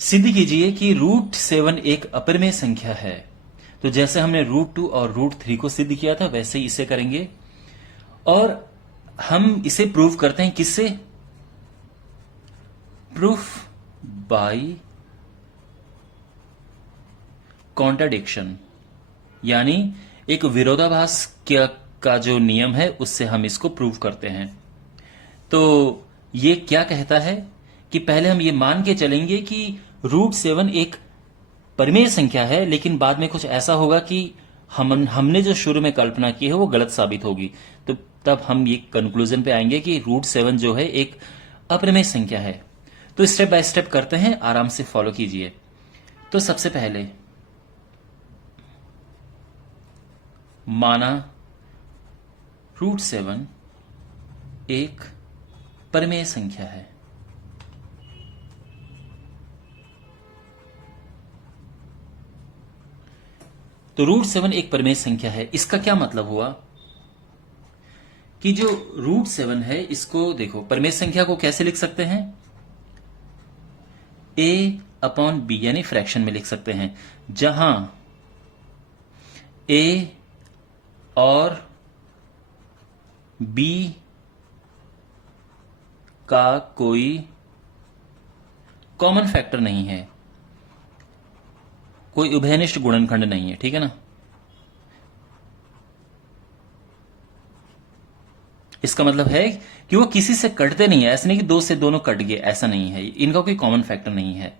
सिद्ध कीजिए कि √7 एक अपरिमेय संख्या है। तो जैसे हमने √2 और √3 को सिद्ध किया था वैसे ही इसे करेंगे और हम इसे प्रूव करते हैं किससे? प्रूफ बाय कॉन्ट्राडिक्शन, यानी एक विरोधाभास का जो नियम है उससे हम इसको प्रूव करते हैं। तो ये क्या कहता है कि पहले हम ये मान के चलेंगे कि √7 एक परिमेय संख्या है, लेकिन बाद में कुछ ऐसा होगा कि हमने जो शुरू में कल्पना की है वो गलत साबित होगी। तो तब हम ये कंक्लूजन पे आएंगे कि √7 जो है एक अपरिमेय संख्या है। तो स्टेप बाय स्टेप करते हैं, आराम से फॉलो कीजिए। तो सबसे पहले माना √7 एक परिमेय संख्या है। तो √7 एक परिमेय संख्या है, इसका क्या मतलब हुआ कि जो √7 है इसको देखो, परिमेय संख्या को कैसे लिख सकते हैं? a/b यानी फ्रैक्शन में लिख सकते हैं, जहां a और b का कोई कॉमन फैक्टर नहीं है, कोई उभयनिष्ठ गुणनखंड नहीं है, ठीक है ना। इसका मतलब है कि वो किसी से कटते नहीं है, ऐसा नहीं कि दो से दोनों कट गए, ऐसा नहीं है, इनका कोई कॉमन फैक्टर नहीं है।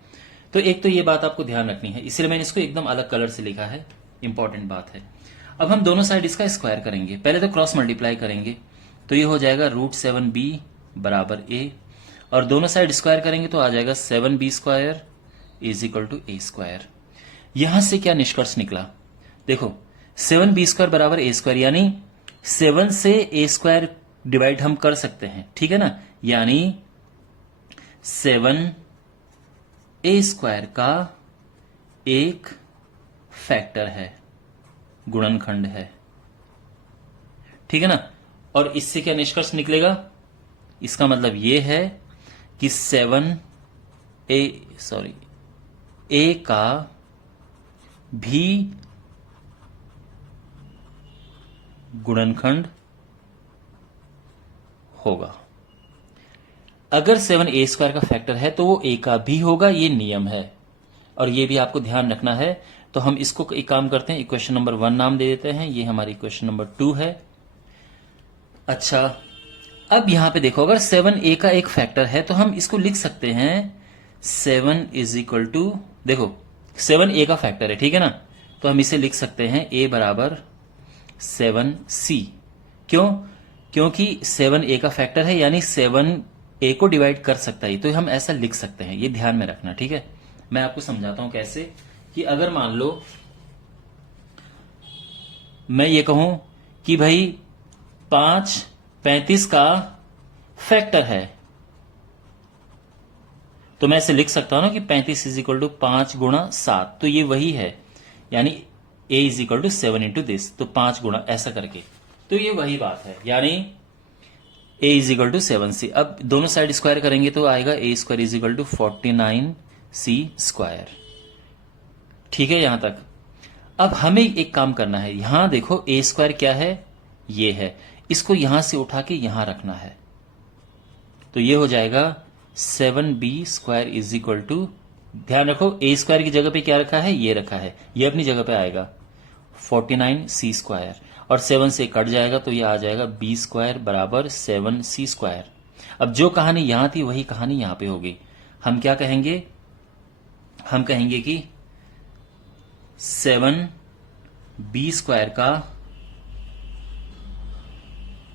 तो एक तो ये बात आपको ध्यान रखनी है, इसलिए मैंने इसको एकदम अलग कलर से लिखा है, इंपॉर्टेंट बात है। अब हम दोनों साइड इसका स्क्वायर करेंगे, पहले तो क्रॉस मल्टीप्लाई करेंगे, तो ये हो जाएगा √7b बराबर a, और दोनों साइड स्क्वायर करेंगे तो आ जाएगा 7b² is equal to a²। यहां से क्या निष्कर्ष निकला? देखो 7b² बराबर a², यानी 7 से a² डिवाइड हम कर सकते हैं, ठीक है ना। यानी 7a² का एक फैक्टर है, गुणनखंड है, ठीक है ना। और इससे क्या निष्कर्ष निकलेगा? इसका मतलब यह है कि a का भी गुणनखंड होगा। अगर 7a² का फैक्टर है तो वो a का भी होगा, ये नियम है, और ये भी आपको ध्यान रखना है। तो हम इसको एक काम करते हैं, इक्वेशन नंबर 1 नाम दे देते हैं, ये हमारी इक्वेशन नंबर 2 है। अच्छा, अब यहां पे देखो, अगर 7a का एक फैक्टर है तो हम इसको लिख सकते हैं 7 इज इक्वल टू, देखो 7a का फैक्टर है, ठीक है ना, तो हम इसे लिख सकते हैं a बराबर 7c। क्यों? क्योंकि 7a का फैक्टर है, यानी 7a को डिवाइड कर सकता है, तो हम ऐसा लिख सकते हैं, ये ध्यान में रखना, ठीक है। मैं आपको समझाता हूं कैसे, कि अगर मान लो मैं ये कहूं कि भाई 5 35 का फैक्टर है, तो मैं इसे लिख सकता हूं ना कि 35 इज इक्वल टू 5 गुणा 7, तो ये वही है, यानी a is equal to 7 into this, तो 5 गुणा ऐसा करके, तो ये वही बात है, यानी a is equal to 7c। अब दोनों साइड स्क्वायर करेंगे तो आएगा a² is equal to 49c²। ठीक है यहां तक। अब हमें एक काम करना है, यहां देखो a² क्या है, ये है, इसको यहां से उठा के यहां रखना है, तो ये हो जाएगा 7b² इज इक्वल टू, ध्यान रखो a² की जगह पे क्या रखा है, ये रखा है, ये अपनी जगह पे आएगा 49c², और 7 से कट जाएगा तो ये आ जाएगा b² बराबर 7c²। अब जो कहानी यहां थी वही कहानी यहां पे होगी। हम क्या कहेंगे? हम कहेंगे कि 7b² का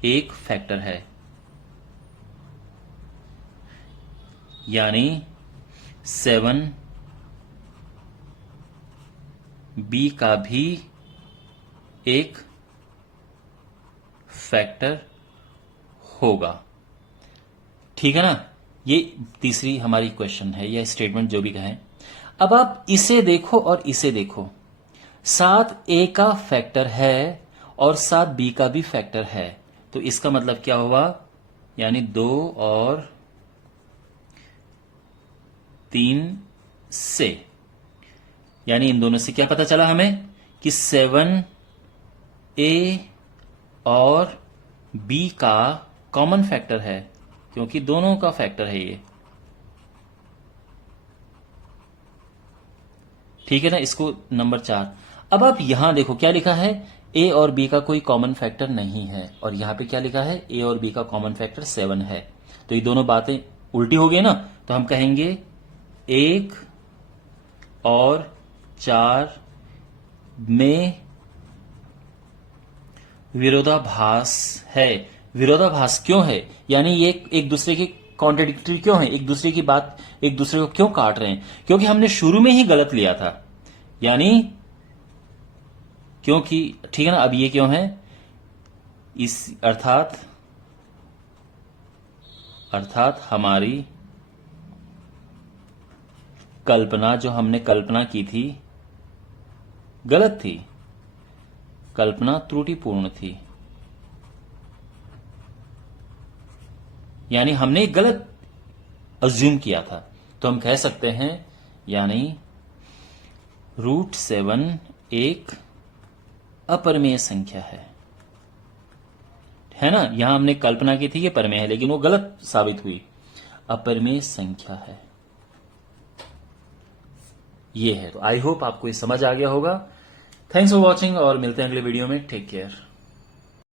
एक फैक्टर है, यानी 7b का भी एक फैक्टर होगा, ठीक है ना। ये तीसरी हमारी क्वेश्चन है, या स्टेटमेंट जो भी कहें। अब आप इसे देखो और इसे देखो, 7a का फैक्टर है और 7b का भी फैक्टर है, तो इसका मतलब क्या हुआ, यानी 2 और 3 से, यानी इन दोनों से क्या पता चला हमें कि 7a और b का कॉमन फैक्टर है, क्योंकि दोनों का फैक्टर है ये। ठीक है ना, इसको नंबर 4। अब आप यहां देखो क्या लिखा है, a और b का कोई कॉमन फैक्टर नहीं है, और यहां पे क्या लिखा है, a और b का कॉमन फैक्टर 7 है। तो ये दोनों बातें उल्टी हो गई ना, तो हम कहेंगे 1 और 4 में विरोधाभास है। विरोधाभास क्यों है, यानी ये एक दूसरे के कॉन्ट्रडिक्टरी क्यों है, एक दूसरे की बात एक दूसरे को क्यों काट रहे हैं, क्योंकि हमने शुरू में ही गलत लिया था, यानी क्योंकि, ठीक है ना। अब ये क्यों है, इस अर्थात हमारी कल्पना, जो हमने कल्पना की थी, गलत थी, कल्पना त्रुटिपूर्ण थी, यानी हमने गलत अज्यूम किया था। तो हम कह सकते हैं, यानी √7 एक अपरिमेय संख्या है ना। यहां हमने कल्पना की थी कि परिमेय है, लेकिन वो गलत साबित हुई, अपरिमेय संख्या है, ये है। तो आई होप आपको ये समझ आ गया होगा। थैंक्स फॉर वॉचिंग, और मिलते हैं अगले वीडियो में। Take care.